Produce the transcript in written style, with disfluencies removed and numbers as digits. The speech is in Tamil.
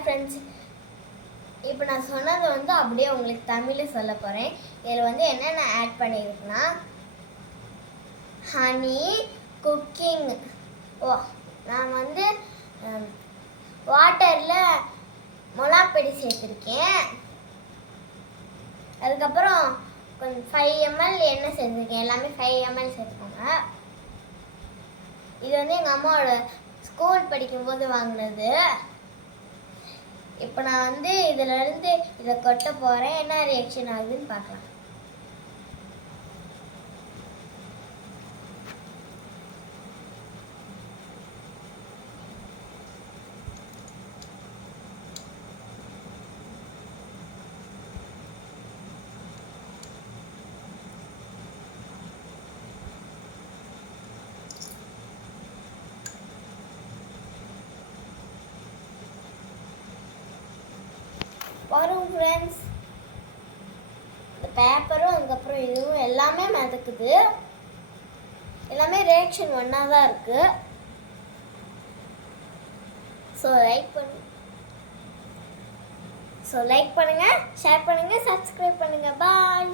ஹாய் ஃப்ரெண்ட்ஸ், இப்போ நான் சொன்னதை வந்து அப்படியே உங்களுக்கு தமிழில் சொல்ல போகிறேன். இதில் வந்து என்னென்ன ஆட் பண்ணியிருக்குன்னா ஹனி, குக்கிங். நான் வந்து வாட்டரில் மொளாப்பொடி சேர்த்துருக்கேன். அதுக்கப்புறம் கொஞ்சம் 5 ml எண்ணெய் சேர்த்துருக்கேன். எல்லாமே 5 ml சேர்த்துக்கோங்க. இது வந்து எங்கள் அம்மாவோட ஸ்கூல் படிக்கும்போது வாங்கினது. இப்போ நான் வந்து இதிலிருந்து இதை கொட்ட போகிறேன். என்ன ரியாக்ஷன் ஆகுதுன்னு பார்க்கலாம். பாருங்க ஃப்ரெண்ட்ஸ், இந்த பேப்பரும் அதுக்கப்புறம் இதுவும் எல்லாமே மிதக்குது. எல்லாமே ரியாக்ஷன் ஒன்றா தான் இருக்குது. ஸோ லைக் பண்ணுங்கள், ஷேர் பண்ணுங்கள், சப்ஸ்கிரைப் பண்ணுங்கள். பாய்.